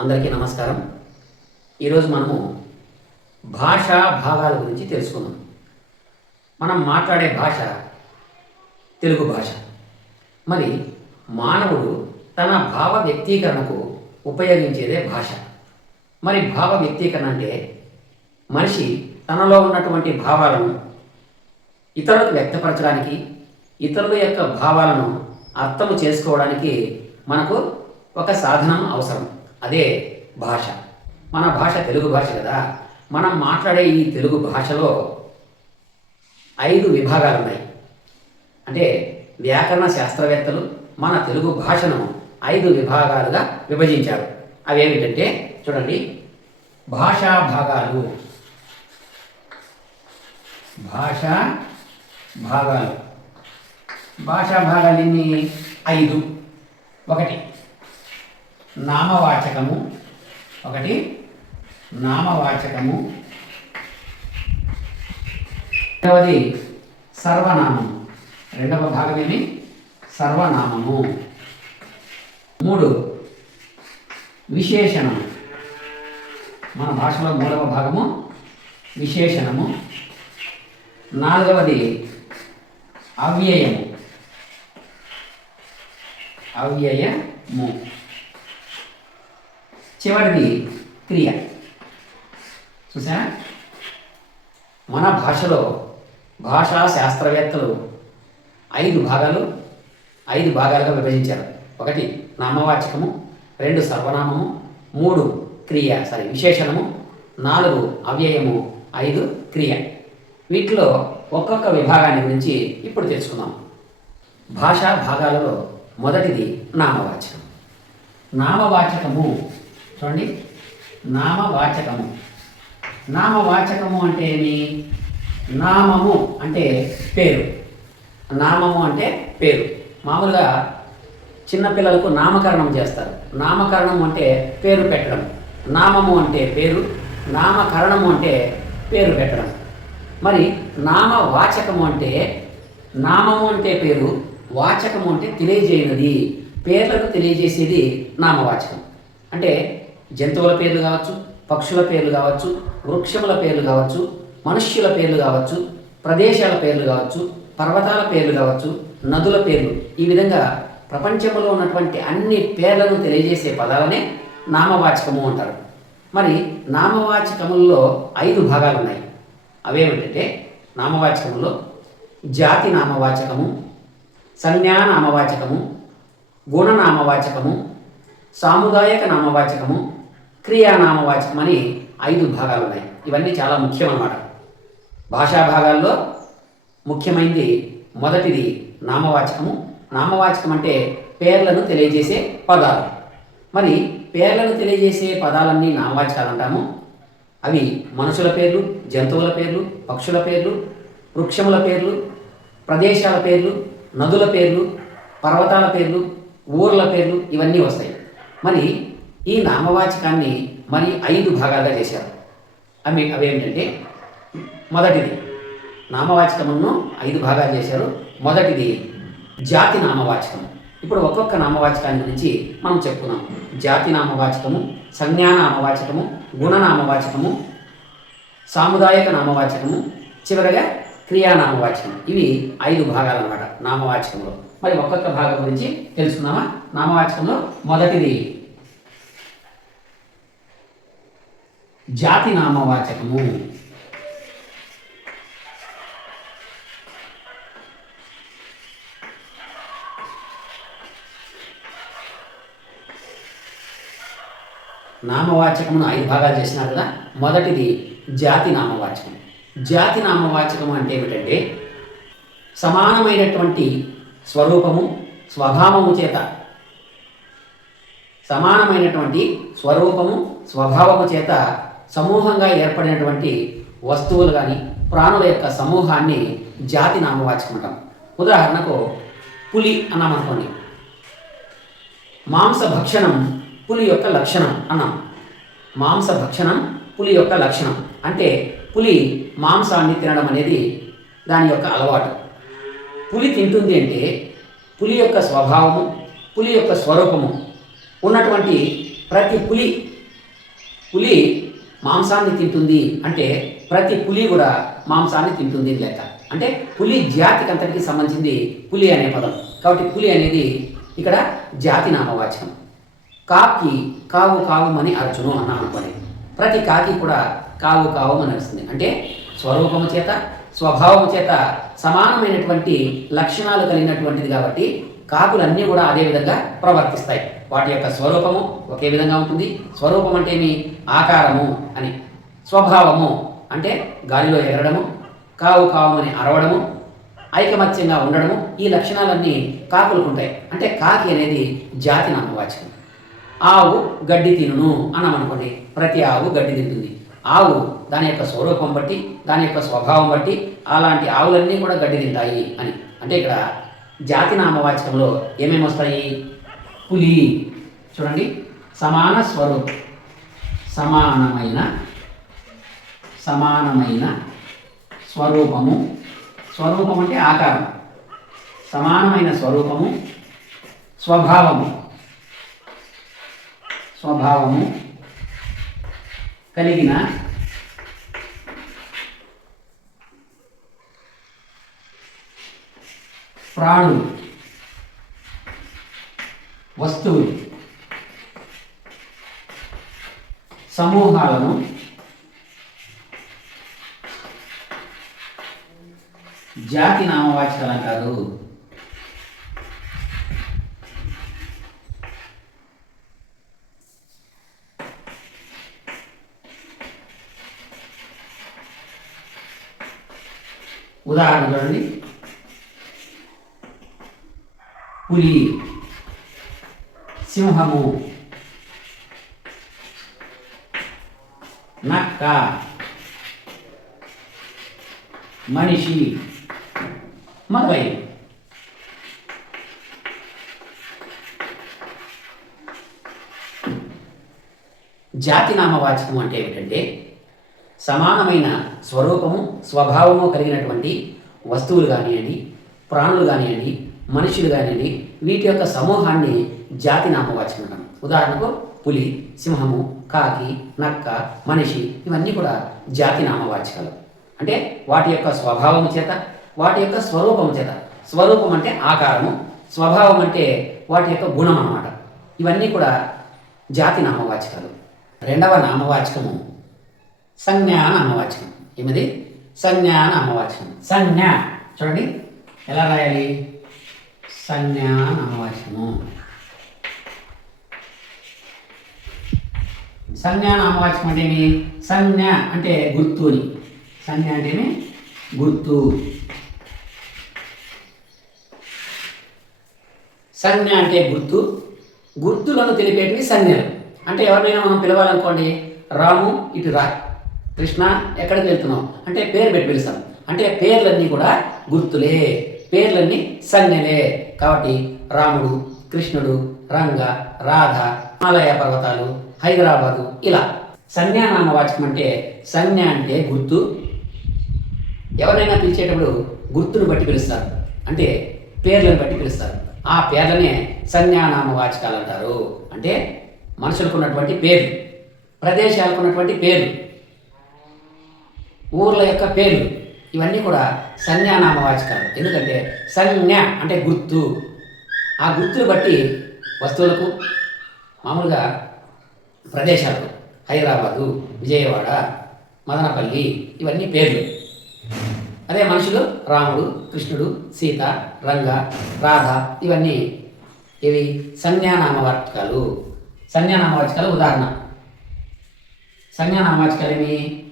అందరికీ నమస్కారం. ఈరోజు మనము భాషా భాగాల గురించి తెలుసుకుందాం. మనం మాట్లాడే భాష తెలుగు భాష. మరి మానవుడు తన భావ వ్యక్తీకరణకు ఉపయోగించేదే భాష. మరి భావ వ్యక్తీకరణ అంటే మనిషి తనలో ఉన్నటువంటి భావాలను ఇతరులకు వ్యక్తపరచడానికి ఇతరుల యొక్క భావాలను అర్థం చేసుకోవడానికి మనకు ఒక సాధనం అవసరం. అదే భాష. మన భాష తెలుగు భాష కదా. మనం మాట్లాడే ఈ తెలుగు భాషలో ఐదు విభాగాలు ఉన్నాయి అంటే వ్యాకరణ శాస్త్రవేత్తలు మన తెలుగు భాషను ఐదు విభాగాలుగా విభజించారు. అవి ఏమిటంటే చూడండి. భాషా భాగాలు. భాషా భాగాలు. భాషా భాగాలు ఎన్ని? ఐదు. ఒకటి. నామవాచకము. ఒకటి నామవాచకము. రెండవది సర్వనామము. రెండవ భాగం ఏమి సర్వనామము. మూడు విశేషణము. మన భాషలో మూడవ భాగము విశేషణము. నాలుగవది అవ్యయము. అవ్యయము. చివరిది క్రియ. చూసా మన భాషలో భాషా శాస్త్రవేత్తలు ఐదు భాగాలు ఐదు భాగాలుగా విభజించారు. ఒకటి నామవాచకము రెండు సర్వనామము మూడు క్రియ సారీ విశేషణము నాలుగు అవ్యయము ఐదు క్రియ. వీటిలో ఒక్కొక్క విభాగాన్ని గురించి ఇప్పుడు తెలుసుకుందాం. భాషా భాగాలలో మొదటిది నామవాచకం. నామవాచకము చూడండి. నామవాచకము. నామవాచకము అంటే ఏమి? నామము అంటే పేరు. నామము అంటే పేరు. మామూలుగా చిన్నపిల్లలకు నామకరణం చేస్తారు. నామకరణం అంటే పేరు పెట్టడం. నామము అంటే పేరు. నామకరణము అంటే పేరు పెట్టడం. మరి నామవాచకము అంటే నామము అంటే పేరు వాచకము అంటే తెలియజేయనది. పేర్లకు తెలియజేసేది నామవాచకం. అంటే జంతువుల పేర్లు కావచ్చు పక్షుల పేర్లు కావచ్చు వృక్షముల పేర్లు కావచ్చు మనుష్యుల పేర్లు కావచ్చు ప్రదేశాల పేర్లు కావచ్చు పర్వతాల పేర్లు కావచ్చు నదుల పేర్లు. ఈ విధంగా ప్రపంచంలో ఉన్నటువంటి అన్ని పేర్లను తెలియజేసే పదాలనే నామవాచకము అంటారు. మరి నామవాచకముల్లో ఐదు భాగాలు ఉన్నాయి అవేమిటంటే నామవాచకములో జాతి నామవాచకము సంజ్ఞా నామవాచకము గుణనామవాచకము సాముదాయక నామవాచకము క్రియా నామవాచకం అని ఐదు భాగాలు ఉన్నాయి. ఇవన్నీ చాలా ముఖ్యం అన్నమాట భాషా భాగాల్లో ముఖ్యమైనది మొదటిది నామవాచకము. నామవాచకం అంటే పేర్లను తెలియజేసే పదాలు. మరి పేర్లను తెలియజేసే పదాలన్నీ నామవాచకాలు అంటాము. అవి మనుషుల పేర్లు జంతువుల పేర్లు పక్షుల పేర్లు వృక్షముల పేర్లు ప్రదేశాల పేర్లు నదుల పేర్లు పర్వతాల పేర్లు ఊర్ల పేర్లు ఇవన్నీ వస్తాయి. మరి ఈ నామవాచకాన్ని మరి ఐదు భాగాలుగా చేశారు. అవి అవేమిటంటే మొదటిది నామవాచకమును ఐదు భాగాలు చేశారు. మొదటిది జాతి నామవాచకము. ఇప్పుడు ఒక్కొక్క నామవాచకాన్ని గురించి మనం చెప్పుకున్నాం జాతి నామవాచకము సంజ్ఞానామవాచకము గుణనామవాచకము సాముదాయక నామవాచకము చివరగా క్రియానామవాచకం ఇవి ఐదు భాగాలు అన్నమాట నామవాచకంలో మరి ఒక్కొక్క భాగం గురించి తెలుసుకుందామా? నామవాచకంలో మొదటిది జాతి నామవాచకము. నామవాచకమును ఐదు భాగాలు చేసినారు కదా? మొదటిది జాతి నామవాచకం. జాతి నామవాచకం అంటే ఏమిటంటే సమానమైనటువంటి స్వరూపము స్వభావము చేత సమానమైనటువంటి స్వరూపము స్వభావము చేత సమూహంగా ఏర్పడినటువంటి వస్తువులు కానీ ప్రాణుల యొక్క సమూహాన్ని జాతి నామవాచకం అంటాం ఉదాహరణకు పులి అన్నామనుకోండి మాంస భక్షణం పులి యొక్క లక్షణం అన్నాం. మాంస భక్షణం పులి యొక్క లక్షణం. అంటే పులి మాంసాన్ని తినడం అనేది దాని యొక్క అలవాటు. పులి తింటుంది అంటే పులి యొక్క స్వభావము పులి యొక్క స్వరూపము ఉన్నటువంటి ప్రతి పులి పులి మాంసాన్ని తింటుంది అంటే ప్రతి పులి కూడా మాంసాన్ని తింటుంది లేక లెక్క. అంటే పులి జాతికి అంతటికి సంబంధించింది పులి అనే పదం. కాబట్టి పులి అనేది ఇక్కడ జాతి నామవాచకం. కాకి కావు అని అర్జును అన్నాం అనుకోని. ప్రతి కాకి కూడా కావు కావుమని అరుస్తుంది అంటే స్వరూపము చేత స్వభావం చేత సమానమైనటువంటి లక్షణాలు కలిగినటువంటిది కాబట్టి కాకులన్నీ కూడా అదే విధంగా ప్రవర్తిస్తాయి. వాటి యొక్క స్వరూపము ఒకే విధంగా ఉంటుంది. స్వరూపం అంటే మీ ఆకారము అని. స్వభావము అంటే గాలిలో ఎగరడము కావు కావమని అరవడము ఐకమత్యంగా ఉండడము. ఈ లక్షణాలన్నీ కాకులకు ఉంటాయి. అంటే కాకి అనేది జాతి నామవాచకం ఆవు గడ్డి తినును అన్నాం అనుకోండి ప్రతి ఆవు గడ్డి తింటుంది. ఆవు దాని యొక్క స్వరూపం బట్టి దాని యొక్క స్వభావం బట్టి అలాంటి ఆవులన్నీ కూడా గడ్డి తింటాయి అని. అంటే ఇక్కడ జాతి నామవాచకంలో ఏమేమి వస్తాయి? పులి. చూడండి. సమాన స్వరూపం. సమానమైన సమానమైన స్వరూపము. స్వరూపం అంటే ఆకారం. సమానమైన స్వరూపము స్వభావము. స్వభావము కలిగిన ప్రాణులు. వస్తువులు సమూహాలను జాతి నామవాచకాలు అంటారు ఉదాహరణ చూడండి పులి సింహము నక్క మనిషి మొదలైనవి జాతి నామవాచకం అంటే ఏమిటంటే సమానమైన స్వరూపము స్వభావము కలిగినటువంటి వస్తువులు కానివ్వండి ప్రాణులు కానివ్వండి మనుషులు కానివ్వండి వీటి యొక్క సమూహాన్ని జాతి నామవాచకం అంటాం ఉదాహరణకు పులి సింహము కాకి నక్క మనిషి ఇవన్నీ కూడా జాతి నామవాచకాలు అంటే వాటి యొక్క స్వభావము చేత వాటి యొక్క స్వరూపము చేత. స్వరూపం అంటే ఆకారము స్వభావం అంటే వాటి యొక్క గుణం అన్నమాట. ఇవన్నీ కూడా జాతి నామవాచకాలు రెండవ నామవాచకము సంజ్ఞా నామవాచకం ఏమిది? సంజ్ఞా నామవాచకం సంజ్ఞ. చూడండి ఎలా రాయాలి? సంజ్ఞా నామవాచకము సంజ్ఞా నామవాచకం అంటే ఏమి? సంజ్ఞ అంటే గుర్తు అని. సంజ్ఞ అంటేనే గుర్తు. సంజ్ఞ అంటే గుర్తు. గుర్తులను తెలిపేటివి సంజ్ఞలు. అంటే ఎవరినైనా మనం పిలవాలనుకోండి రాము ఇటు రా. కృష్ణ ఎక్కడికి వెళ్తున్నాం అంటే పేరు పెట్టి పిలుస్తాం. అంటే పేర్లన్నీ కూడా గుర్తులే. పేర్లన్నీ సంజ్ఞలే. కాబట్టి రాముడు కృష్ణుడు రంగ రాధ హిమాలయ పర్వతాలు హైదరాబాదు. ఇలా. సంజ్ఞానామవాచకం అంటే సంజ్ఞ అంటే గుర్తు. ఎవరైనా పిలిచేటప్పుడు గుర్తును బట్టి పిలుస్తారు. అంటే పేర్లను బట్టి పిలుస్తారు. ఆ పేర్లనే సంజ్ఞానామ వాచకాలు అంటారు. అంటే మనుషులకు ఉన్నటువంటి పేర్లు ప్రదేశాలకు ఉన్నటువంటి పేర్లు ఊర్ల యొక్క పేర్లు. ఇవన్నీ కూడా సంజ్ఞానామ వాచకాలు. ఎందుకంటే సంజ్ఞ అంటే గుర్తు. ఆ గుర్తును బట్టి వస్తువులకు మామూలుగా ప్రదేశాలు. హైదరాబాదు విజయవాడ మదనపల్లి ఇవన్నీ పేర్లు. అదే మనుషులు రాముడు కృష్ణుడు సీత రంగ రాధ ఇవన్నీ ఇవి సంజ్ఞానామవాచకాలు సంజ్ఞానామవాచకాలు ఉదాహరణ. సంజ్ఞానామవాచకాలు ఏమి?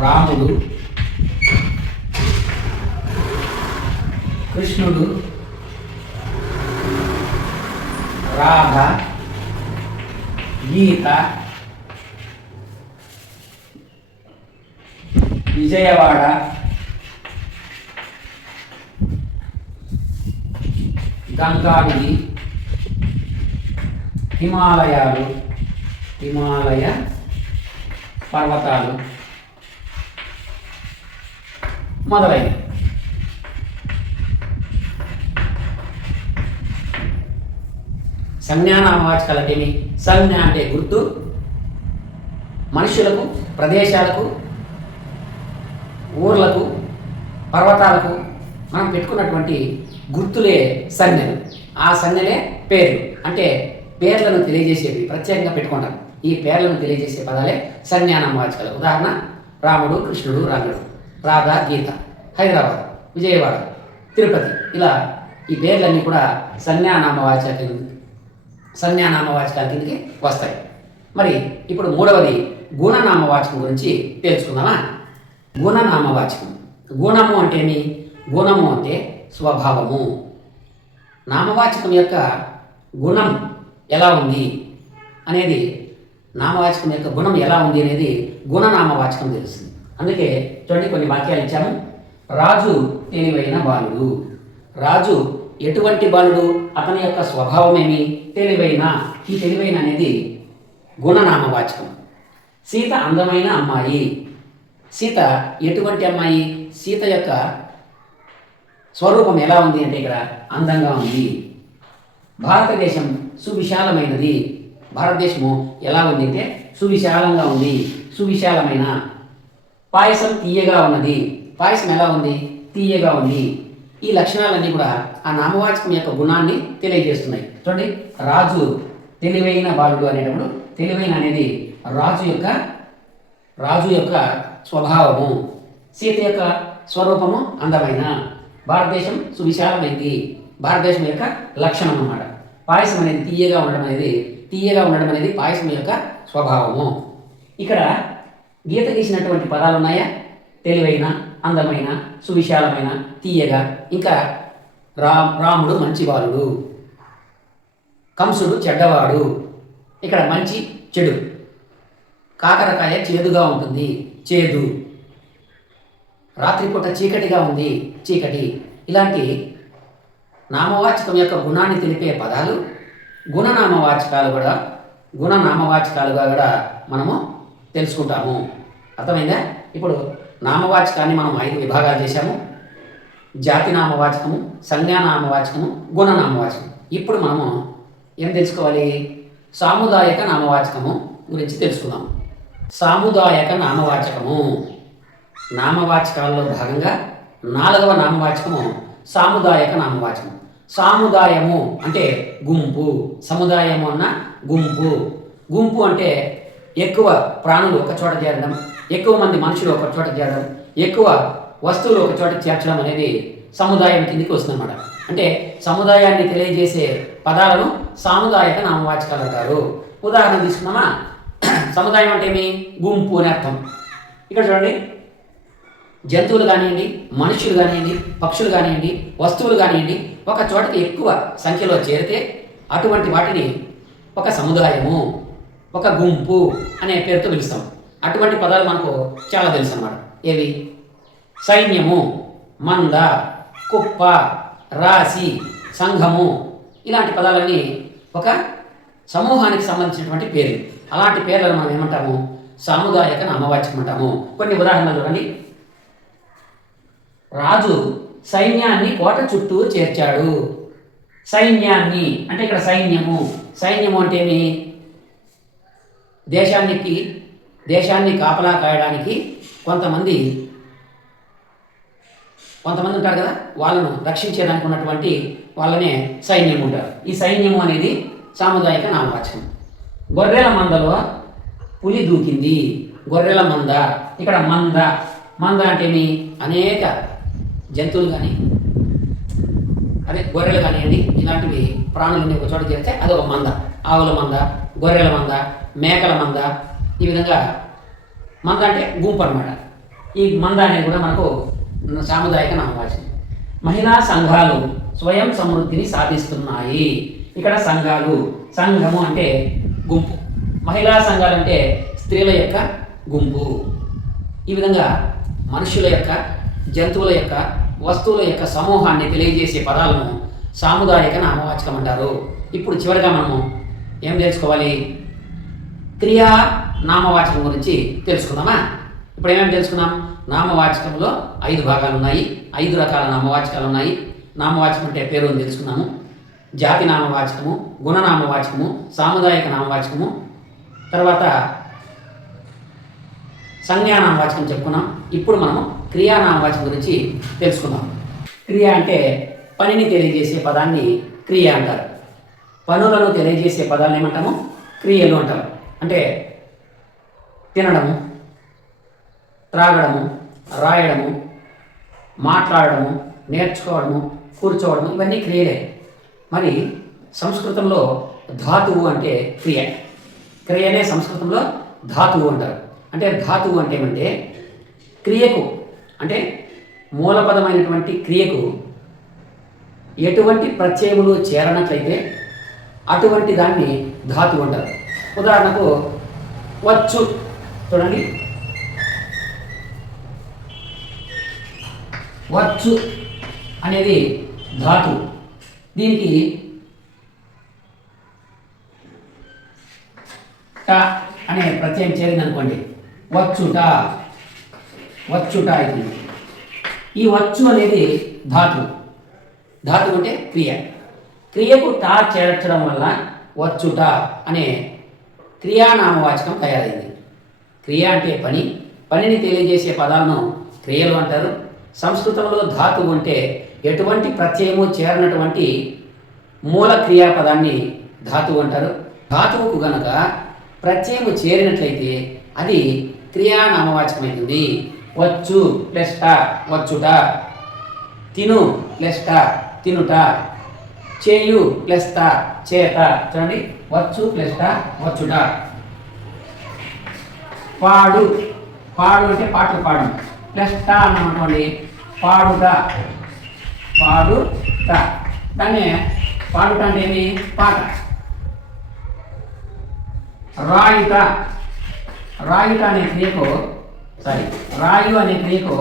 రాముడు కృష్ణుడు రాధ గీత విజయవాడ గంగానది హిమాలయాలు హిమాలయ పర్వతాలు మొదలైనవి. సంజ్ఞా అంటే ఏమి సంజ్ఞ అంటే గుర్తు మనుషులకు ప్రదేశాలకు ఊర్లకు పర్వతాలకు మనం పెట్టుకున్నటువంటి గుర్తులే సంజ్ఞలు. ఆ సంజ్ఞలే పేర్లు. అంటే పేర్లను తెలియజేసేవి ప్రత్యేకంగా పెట్టుకుంటాం. ఈ పేర్లను తెలియజేసే పదాలే సంజ్ఞానామవాచకాలు ఉదాహరణ రాముడు కృష్ణుడు రంగుడు రాధ గీత. హైదరాబాద్ విజయవాడ తిరుపతి. ఇలా ఈ పేర్లన్నీ కూడా సంజ్ఞానామవాచక సంజ్ఞానామవాచకాల కిందకి వస్తాయి. మరి ఇప్పుడు మూడవది గుణనామవాచకం గురించి తెలుసుకుందామా? గుణనామవాచకం. గుణము అంటే ఏమి? గుణము అంటే స్వభావము. నామవాచకం యొక్క గుణం ఎలా ఉంది అనేది నామవాచకం యొక్క గుణం ఎలా ఉంది అనేది గుణనామవాచకం తెలుస్తుంది. అందుకే చూడండి కొన్ని వాక్యాలు ఇచ్చాము. రాజు తెలివైన బాలుడు. రాజు ఎటువంటి బాలుడు? అతని యొక్క స్వభావం ఏమి తెలివైన. ఈ తెలివైన అనేది గుణనామవాచకం. సీత అందమైన అమ్మాయి. సీత ఎటువంటి అమ్మాయి? సీత యొక్క స్వరూపం ఎలా ఉంది అంటే ఇక్కడ అందంగా ఉంది. భారతదేశం సువిశాలమైనది. భారతదేశము ఎలా ఉంది అంటే సువిశాలంగా ఉంది. సువిశాలమైన. పాయసం తీయగా ఉన్నది. పాయసం ఎలా ఉంది? తీయగా ఉంది. ఈ లక్షణాలన్నీ కూడా ఆ నామవాచకం యొక్క గుణాన్ని తెలియజేస్తున్నాయి. చూడండి రాజు తెలివైన బాలుడు అనేటప్పుడు తెలివైన అనేది రాజు యొక్క రాజు యొక్క స్వభావము సీత యొక్క స్వరూపము అందమైన భారతదేశం సువిశాలమైంది. భారతదేశం యొక్క లక్షణం అన్నమాట. పాయసం అనేది తీయగా ఉండడం అనేది తీయగా ఉండడం అనేది పాయసం యొక్క స్వభావము. ఇక్కడ గీత గీసినటువంటి పదాలు ఉన్నాయా? తెలివైన అందమైన సువిశాలమైన తీయగా ఇంకా రా రాముడు మంచివాడు కంసుడు చెడ్డవాడు. ఇక్కడ మంచి చెడు. కాకరకాయ చేదుగా ఉంటుంది. చేదు. రాత్రిపూట చీకటిగా ఉంది. చీకటి. ఇలాంటి నామవాచకం యొక్క గుణాన్ని తెలిపే పదాలు గుణనామవాచకాలు కూడా గుణనామవాచకాలుగా కూడా మనము తెలుసుకుంటాము. అర్థమైందా? ఇప్పుడు నామవాచకాన్ని మనం ఐదు విభాగాలు చేశాము. జాతి నామవాచకము సంజ్ఞానామవాచకము గుణనామవాచకం ఇప్పుడు మనము ఏం తెలుసుకోవాలి? సాముదాయక నామవాచకము గురించి తెలుసుకుందాం. సాముదాయక నామవాచకము. నామవాచకాల్లో భాగంగా నాలుగవ నామవాచకము సాముదాయక నామవాచకం సాముదాయము అంటే గుంపు. సముదాయము అన్న గుంపు. గుంపు అంటే ఎక్కువ ప్రాణులు ఒక చోట చేరడం. ఎక్కువ మంది మనుషులు ఒక చోట చేరడం ఎక్కువ వస్తువులు ఒక చోట చేర్చడం అనేది సముదాయం కిందికి వస్తుందన్నమాట. అంటే సముదాయాన్ని తెలియజేసే పదాలను సాముదాయక నామవాచకాలు అంటారు. ఉదాహరణ తీసుకున్నామా సముదాయం అంటే ఏమి? గుంపు అని అర్థం. ఇక్కడ చూడండి. జంతువులు కానివ్వండి మనుషులు కానివ్వండి పక్షులు కానివ్వండి వస్తువులు కానివ్వండి ఒక చోటకి ఎక్కువ సంఖ్యలో చేరితే అటువంటి వాటిని ఒక సముదాయము ఒక గుంపు అనే పేరుతో పిలుస్తాం. అటువంటి పదాలు మనకు చాలా తెలుసు అన్నమాట ఏవి? సైన్యము మంద కుప్ప రాశి సంఘము ఇలాంటి పదాలన్నీ ఒక సమూహానికి సంబంధించినటువంటి పేర్లు. అలాంటి పేర్లను మనం ఏమంటాము? సాముదాయక నామవాచకం అంటాము. కొన్ని ఉదాహరణలు చూడండి. రాజు సైన్యాన్ని కోట చుట్టూ చేర్చాడు. సైన్యాన్ని అంటే ఇక్కడ సైన్యము. సైన్యము అంటే ఏమి? దేశానికి దేశాన్ని కాపలా కాయడానికి కొంతమంది కొంతమంది ఉంటారు కదా వాళ్ళను రక్షించేదానికి ఉన్నటువంటి వాళ్ళనే సైన్యం ఉంటారు. ఈ సైన్యం అనేది సాముదాయిక నామవాచకం. గొర్రెల మందలో పులి దూకింది. గొర్రెల మంద ఇక్కడ మంద మంద అంటే ఏమి? అనేక జంతువులు కానీ అదే గొర్రెలు కానివ్వండి ఇలాంటివి ప్రాణులన్నీ ఒక చోట చేస్తే అది ఒక మంద. ఆవుల మంద గొర్రెల మంద మేకల మంద ఈ విధంగా మంద అంటే గుంపు అనమాట ఈ మంద అనేది కూడా మనకు సాముదాయక నామవాచకం మహిళా సంఘాలు స్వయం సమృద్ధిని సాధిస్తున్నాయి. ఇక్కడ సంఘాలు సంఘము అంటే గుంపు. మహిళా సంఘాలు అంటే స్త్రీల యొక్క గుంపు. ఈ విధంగా మనుషుల యొక్క జంతువుల యొక్క వస్తువుల యొక్క సమూహాన్ని తెలియజేసే పదాలను సాముదాయక నామవాచకం అంటారు. ఇప్పుడు చివరిగా మనము ఏం తెలుసుకోవాలి క్రియా నామవాచకం గురించి తెలుసుకుందామా? ఇప్పుడు ఏమేమి తెలుసుకున్నాం నామవాచకంలో ఐదు భాగాలు ఉన్నాయి ఐదు రకాల నామవాచకాలు ఉన్నాయి నామవాచకం అంటే పేరు అని తెలుసుకున్నాము. జాతి నామవాచకము గుణనామవాచకము సాముదాయక నామవాచకము తర్వాత సంజ్ఞానామవాచకం చెప్పుకున్నాం. ఇప్పుడు మనం క్రియానామవాచకం గురించి తెలుసుకుందాం. క్రియ అంటే పనిని తెలియజేసే పదాన్ని క్రియ అంటారు. పనులను తెలియజేసే పదాలను ఏమంటాము? క్రియలు అంటారు. అంటే తినడము త్రాగడము రాయడము మాట్లాడడము నేర్చుకోవడము కూర్చోవడము ఇవన్నీ క్రియలే. మరి సంస్కృతంలో ధాతువు అంటే క్రియ. క్రియనే సంస్కృతంలో ధాతువు అంటారు. అంటే ధాతువు అంటే ఏమంటే క్రియకు అంటే మూలపదమైనటువంటి క్రియకు ఎటువంటి ప్రత్యయములు చేరనట్లయితే అటువంటి దాన్ని ధాతువు అంటారు. ఉదాహరణకు వచ్చు చూడండి. వచ్చు అనేది ధాతు. దీనికి ట అనే ప్రత్యయం చేరిందనుకోండి. వచ్చుట. వచ్చుట ఇది. ఈ వచ్చు అనేది ధాతు. ధాతు అంటే క్రియ. క్రియకు టా చేర్చడం వల్ల వచ్చుట అనే క్రియానామవాచకం తయారైంది. క్రియ అంటే పని పనిని తెలియజేసే పదాలను క్రియలు అంటారు. సంస్కృతంలో ధాతువు అంటే ఎటువంటి ప్రత్యయము చేరినటువంటి మూల క్రియాపదాన్ని ధాతువు అంటారు. ధాతువుకు గనక ప్రత్యయము చేరినట్లయితే అది క్రియానామవాచకమైంది వచ్చు ప్లెస్ట వచ్చుట తిను ప్లెస్ట తినుట చేయు ప్లస్ చేత చూడండి. వచ్చు ప్లెస్ట వచ్చుట. పాడు. పాడు అంటే పాటలు పాడు. ప్లస్ ట అనుకోండి. పాడుట పాడుట దాన్ని పాడుట అంటే ఏమి పాట. రాయుట రాయుట అనే క్రియకు సారీ రాయు అనే క్రియకు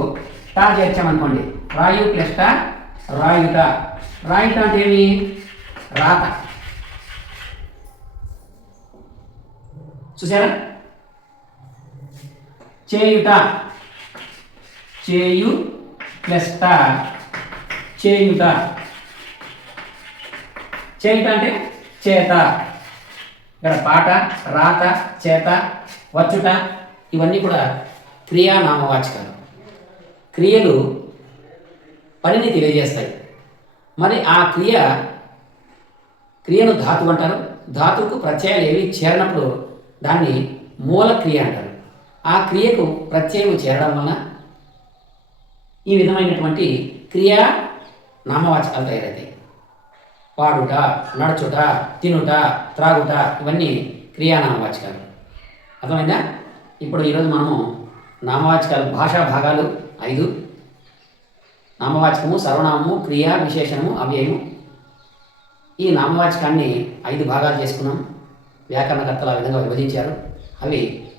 టా చేర్చామనుకోండి రాయు ప్లస్ టా రాయుట రాయుట అంటే ఏమి రాత. చూసారా? చేయుట. చేయు ప్లస్ చేయుట. చేయుట అంటే చేత. ఇక్కడ పాట రాత చేత వచ్చుట ఇవన్నీ కూడా క్రియానామవాచకాలు. క్రియలు పనిని తెలియజేస్తాయి. మరి ఆ క్రియ క్రియను ధాతు అంటారు. ధాతువుకు ప్రత్యయాలు ఏవి చేరినప్పుడు దాన్ని మూల క్రియ అంటారు. ఆ క్రియకు ప్రత్యయము చేరడం వలన ఈ విధమైనటువంటి క్రియా నామవాచకాలు తయారవుతాయి పాడుట నడుచుట తినుట త్రాగుట ఇవన్నీ క్రియానామవాచకాలు అర్థమైందా? ఇప్పుడు ఈరోజు మనము నామవాచకాలు భాషా భాగాలు ఐదు. నామవాచకము సర్వనామము క్రియా విశేషణము అవ్యయము. ఈ నామవాచకాన్ని ఐదు భాగాలు చేసుకున్నాం. వ్యాకరణకర్తలు ఆ విధంగా విభజించారు. అవి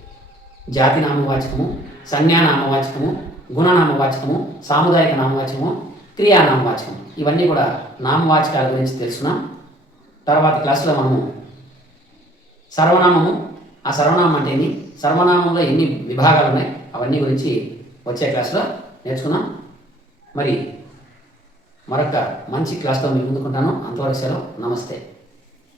జాతి నామవాచకము సంజ్ఞానామవాచకము గుణనామవాచకము సాముదాయక నామవాచకము క్రియానామవాచకం ఇవన్నీ కూడా నామవాచకాల గురించి తెలుసుకున్నాం తర్వాత క్లాసులో మనము సర్వనామము ఆ సర్వనామం అంటే ఏమి సర్వనామంలో ఎన్ని విభాగాలు ఉన్నాయి అవన్నీ గురించి వచ్చే క్లాస్లో నేర్చుకున్నాం మరి మరొక మంచి క్లాస్తో మీ ముందుకుంటాను. అంతవరకు సెలవు. నమస్తే.